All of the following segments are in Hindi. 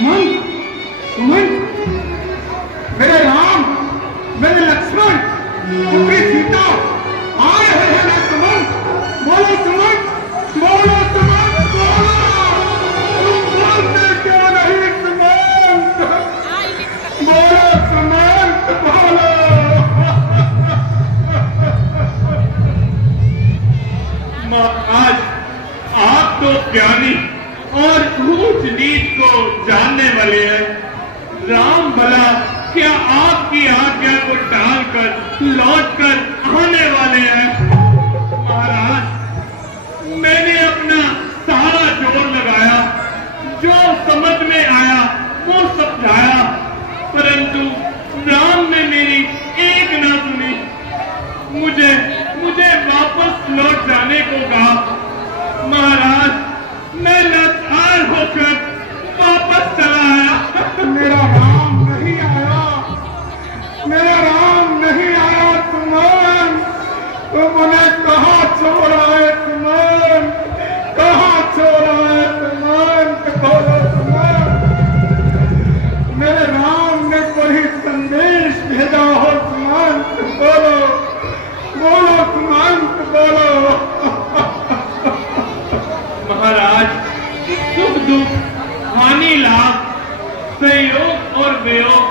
सुमन, सुमन, मेरे राम, मेरे लक्ष्मण, पुत्री सीता आ रहे हैं ना सुमन। बोलो सुमन, बोलो सुमन, बोलो। तुम बोलते क्यों नहीं सुमन? बोलो सुमन, बोलो। महाराज, आप तो ज्ञानी और ऊंच नीच को जानने वाले हैं। राम भला क्या आपकी आज्ञा को टालकर लौटकर आने वाले हैं? महाराज, मैंने अपना सारा जोर लगाया, जो समझ में आया वो समझाया, परंतु राम ने मेरी एक ना सुनी। मुझे वापस लौट जाने को कहा। महाराज, मैं लाचार होकर वापस चला आया। मेरा राम नहीं आया, मेरा राम नहीं आया सुमन। तुम उन्हें कहाँ छोड़ा है सुमन? कहाँ छोड़ा है सुमन? बोलो सुमन। मेरे राम ने कोई संदेश भेजा हो सुमन? बोलो, बोलो सुमन, बोलो। महाराज, सुख दुख, हानि लाभ, संयोग और वियोग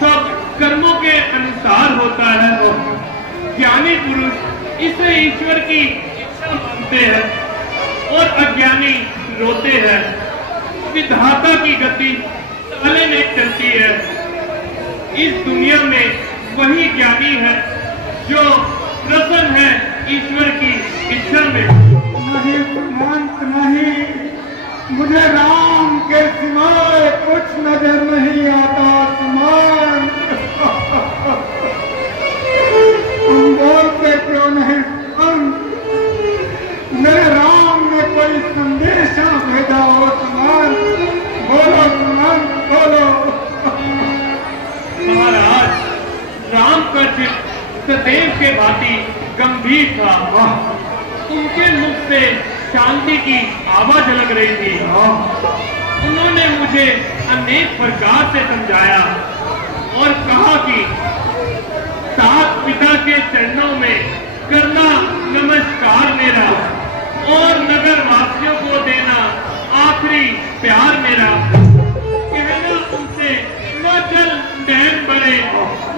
सब कर्मों के अनुसार होता है। ज्ञानी पुरुष इसे ईश्वर की इच्छा मानते हैं और अज्ञानी रोते हैं। विधाता की गति ताले में चलती है। इस दुनिया में वही ज्ञानी है जो प्रसन्न है ईश्वर की इच्छा में। नहीं सुमंत, नहीं, मुझे राम के सिवाय कुछ नजर नहीं आता सुमन। तुम बोलते क्यों नहीं सुमन? मेरे राम ने कोई संदेशा भेजा हो सुमन? बोलो सुमन, बोलो। महाराज, राम का चित्त सदैव के भांति गंभीर था। उनके मुख से शांति की आवाज लग रही थी। उन्होंने मुझे अनेक प्रकार से समझाया और कहा कि सात पिता के चरणों में करना नमस्कार मेरा और नगर वासियों को देना आखिरी प्यार मेरा। कहना उनसे न जल नैन बड़े,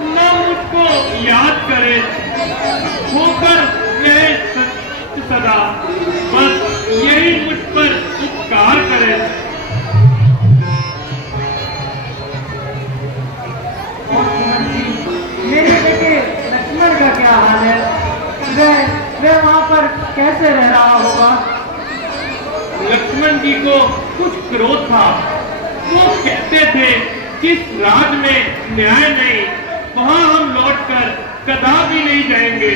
न मुझको याद करे, होकर रहे सदा, बस यही मुझ पर उपकार करे। मेरे बेटे लक्ष्मण का क्या हाल है? वह वहाँ पर कैसे रह रहा होगा? लक्ष्मण जी को कुछ क्रोध था। वो कहते थे, जिस राज में न्याय नहीं, वहाँ हम लौटकर कदापि नहीं जाएंगे।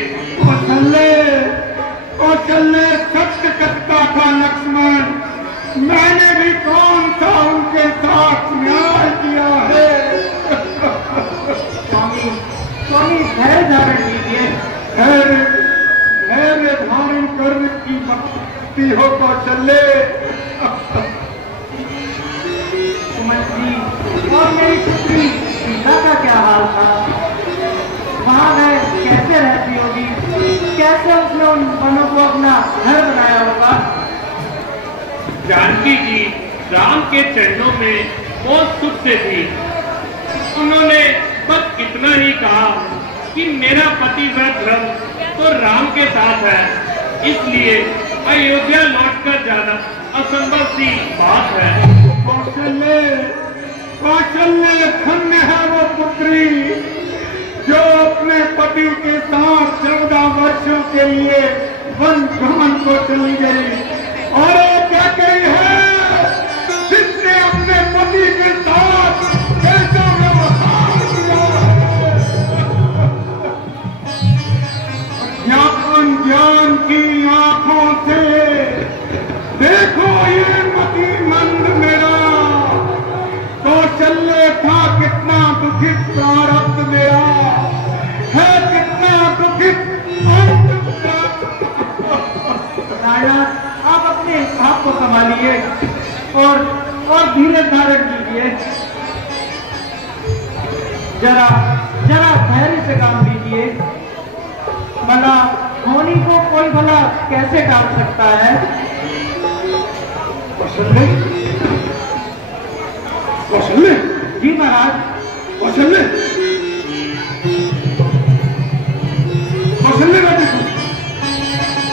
कौशल्य सत्य कहता था लक्ष्मण। मैंने भी कौन सा उनके साथ न्याय किया है? स्वामी धैर्य धारण कीजिए। धैर्य धारण करने की शक्ति हो कौशल्य। सुमन जी, और मेरी पुत्री सीता का क्या हाल था? वहाँ वह कैसे रहती होगी? कैसे उसने उन वनों को अपना घर बनाया होगा? जानकी जी राम के चरणों में बहुत सुख से थी। उन्होंने बस इतना ही कहा कि मेरा पति वह धर्म तो राम के साथ है, इसलिए अयोध्या लौटकर जाना असंभव सी बात है। कौशल्य धन्य है वो पुत्री जो अपने पति के साथ 14 वर्षों के लिए वन भ्रमण को चली गई। और वो क्या कही है? जिसने अपने पति के साथ कैसा व्यवहार किया है। ज्ञान की आंखों से देखो ये मतिमंद मेरा कौशल्य था। कितना दुखित प्रारब्ध मेरा है, कितना दुखित अंत। नारायण, आप अपने आप को संभालिए और और धीरे धारण कीजिए। जरा जरा धैर्य से काम लीजिए। भला होनी को कोई भला कैसे टाल सकता है? कौशल्य, कौशल्य, जी महाराज। कौशल्य, कौशल्य मैं देखो।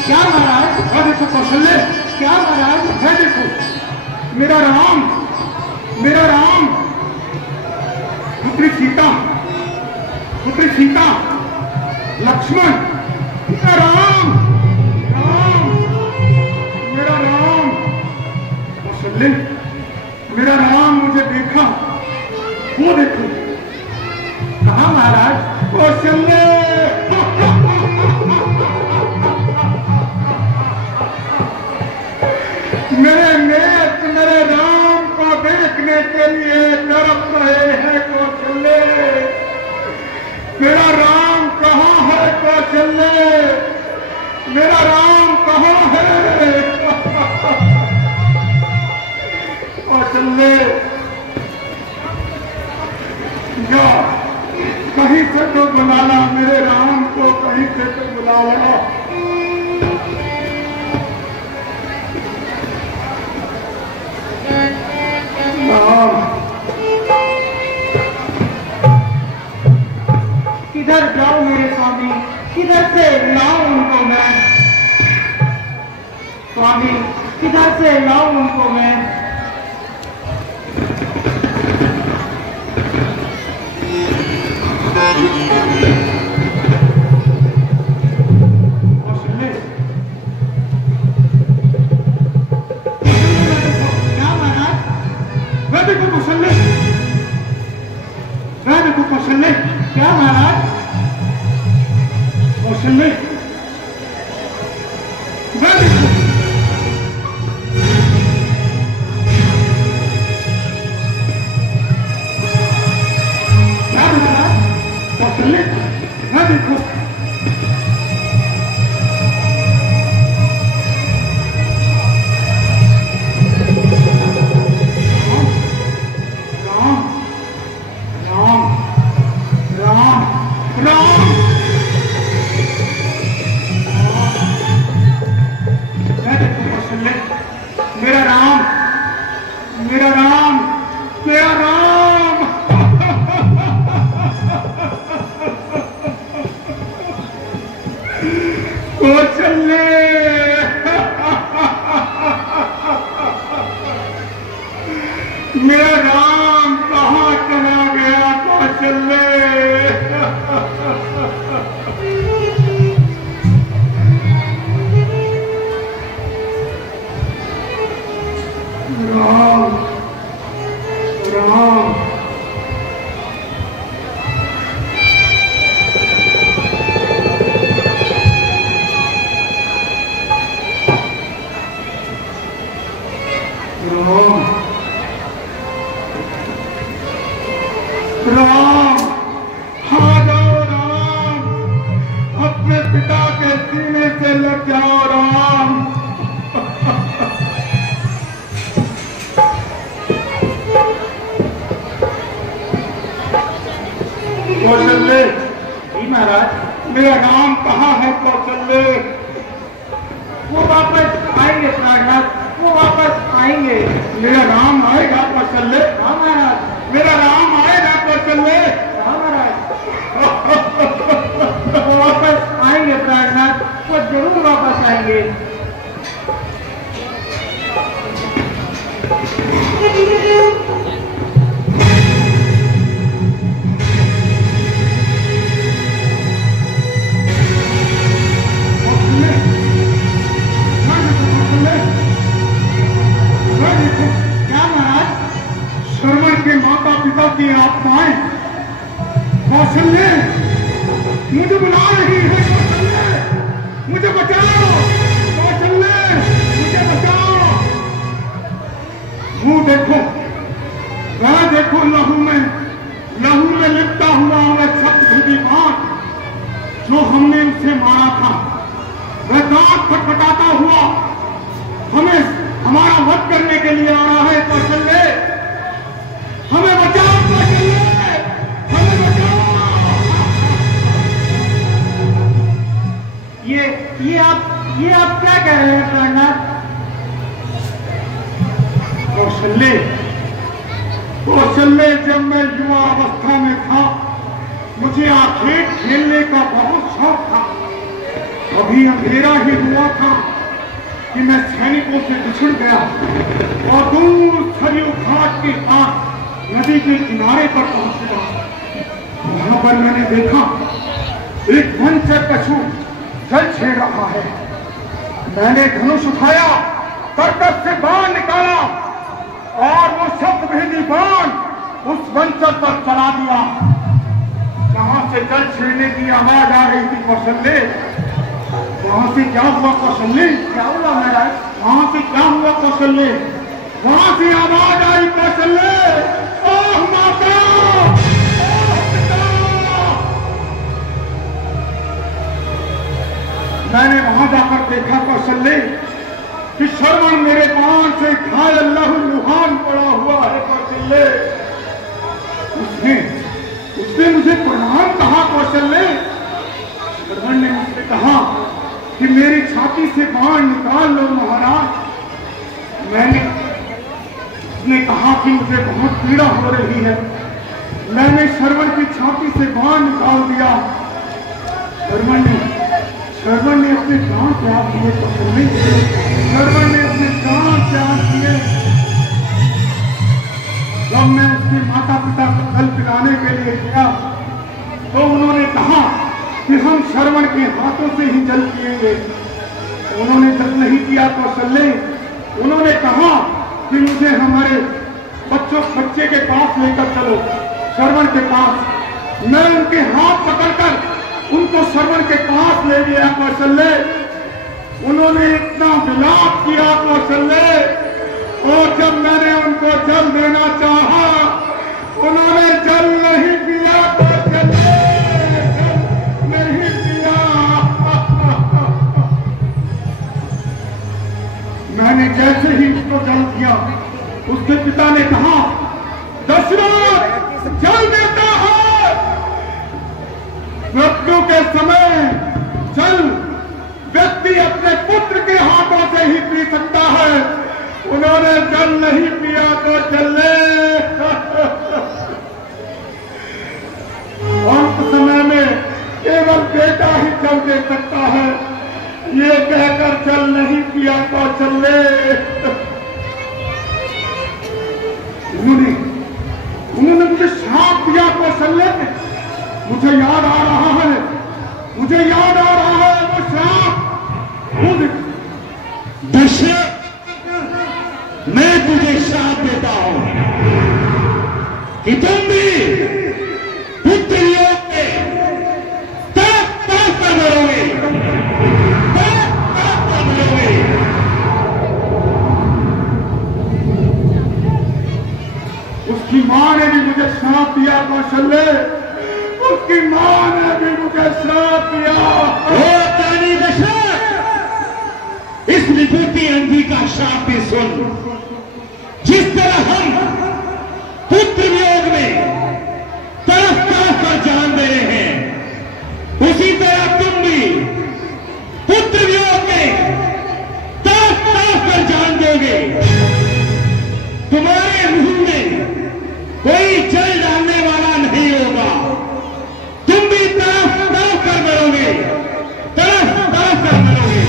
क्या महाराज? मैं देखो कौशल्य। क्या महाराज? मैं देखो मेरा राम, मेरा राम, पुत्री सीता, पुत्री सीता, लक्ष्मण, मेरा राम, राम, मेरा राम। कौशल्य, मेरा राम मुझे देखा, वो देखो। कहाँ महाराज? कौशल्य, मेरे नेत्र मेरे राम को देखने के लिए तड़प रहे हैं। कौशल्य, मेरा राम कहाँ है? कौशल्य, मेरा राम कहाँ है? कौशल्य, जा कहीं से तो बुला ला मेरे राम को, कहीं से तो बुला ला। किधर जाऊं मेरे स्वामी? किधर से लाऊं उनको मैं? स्वामी, किधर से लाऊं उनको मैं? कौशल्य, क्या महाराज? मैं देखो कौशल्य, मैं देखो कौशल्य, क्या महाराज? कौशल्य, मैं देखो। क्या महाराज? कौशल्य, मैं देखो। राम, राम, राम, राम, मैं देखो कौशल्य, मेरा राम, मेरा राम, मेरा राम। कौशल्य, मेरा राम कहाँ चला गया? कौशल्य, राम, राम, राम, राम, हाँ जाओ राम, अपने पिता के सीने से लग जाओ राम। कौशल्य, जी महाराज। मेरा राम कहाँ है? कौशल्य, वो वापस आएंगे प्राणनाथ, वो वापस आएंगे। मेरा राम आएगा? कौशल्य, हाँ महाराज। मेरा राम आएगा? कौशल्य, हाँ महाराज। वो वापस आएंगे प्राणनाथ, वो जरूर वापस आएंगे। क्या महाराज? श्रवण के माता पिता की आत्माएं कौशल्य मुझे बुला रही है। कौशल्य, मुझे बचाओ। कौशल्य, मुझे बचाओ। मुंह देखो, वह देखो लहू में लिपटा हुआ वह सप्तभुजी बाण जो हमने उसे मारा था, वह दांत खटखटाता हुआ हमें हमारा वध करने के लिए आ रहा है। कौशल्य, कौशल्य, कौशल्य जब मैं युवा अवस्था में था, मुझे आखेट खेलने का बहुत शौक था। अभी अंधेरा ही हुआ था कि मैं सैनिकों से बिछुड़ गया और दूर सरयू घाट के पास नदी के किनारे पर पहुंच गया। वहां पर मैंने देखा एक वंचक कछू जल छेड़ रहा है। मैंने धनुष उठाया, कर्कश से बाण निकाला और वो शब्दभेदी बाण उस वंचक पर चला दिया। जहां से जल छेड़ने की आवाज आ रही थी कौशल्य, वहां से क्या हुआ कौशल्य? क्या हुआ महाराज? वहां से क्या हुआ कौशल्य? वहां से आवाज आई कौशल्य, ओह माता, ओह पिता। मैंने वहां जाकर देखा कौशल्य कि श्रवण मेरे बाण से घायल लहूलुहान पड़ा हुआ है कौशल्य। उसने मुझे प्रणाम कहा कौशल्य। श्रवण ने मुझसे कहा कि मेरी छाती से बाण निकाल लो महाराज। उसने कहा कि मुझे बहुत पीड़ा हो रही है। मैंने श्रवण की छाती से बाण निकाल दिया। श्रवण ने अपने प्राण त्याग दिए कौशल्य। श्रवण ने अपने प्राण त्याग दिए। जब मैं उसके माता पिता को जल पिलाने के लिए गया तो उन्होंने कहा कि हम श्रवण के हाथों से ही जल पिएंगे। उन्होंने जल नहीं किया कौशल्य। उन्होंने कहा कि मुझे हमारे बच्चे के पास लेकर चलो, श्रवण के पास। मैं उनके हाथ पकड़कर उनको श्रवण के पास ले गया कौशल्य। उन्होंने इतना विलाप किया कौशल्य, और जब मैंने उनको जल देना चाहा, उन्होंने जल नहीं पिया कौशल्य, नहीं पिया। मैंने जैसे ही उसको जल दिया, उसके पिता ने कहा, दशरथ जल देता है। मृत्यु के समय जल व्यक्ति अपने पुत्र के हाथों से ही पी सकता है। उन्होंने जल नहीं पिया तो चले। अंत समय में केवल बेटा ही जल दे सकता है, ये कहकर जल नहीं पिया तो चले। उन्होंने मुझे श्राप दिया कौशल्य। मुझे याद आ रहा है, मुझे याद आ रहा है वो श्राप। दशरथ, मैं तुझे श्राप देता हूं कि तुम भी पुत्र योग में तरफ कर मरोगे, तरफ कर मरोगे। उसकी मां ने भी मुझे श्राप दिया कौशल्य। उसकी मां ने भी मुझे श्राप दिया। दशरथ, इस विभूति अंधी का श्राप भी सुन। जिस तरह हम पुत्र वियोग में तरफ पर जान दे रहे हैं, उसी तरह तुम भी पुत्र वियोग में तरफ पर जान दोगे। तुम्हारे मुंह में कोई जल डालने वाला नहीं होगा। तुम भी तरफ कर मरोगे, तरफ कर मरोगे।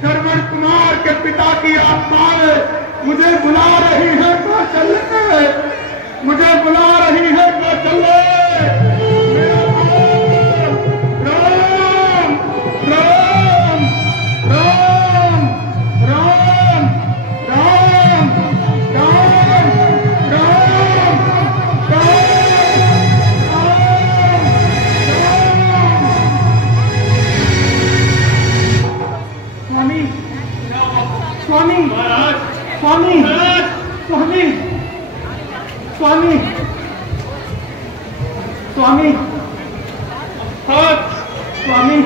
श्रवण कुमार के पिता की आत्माएं मुझे बुला रही है कौशल्य, मुझे बुला रही है कौशल्य। राम राम राम राम राम राम राम स्वामी, स्वामी, स्वामी, स्वामी, स्वामी, स्वामी, स्वामी,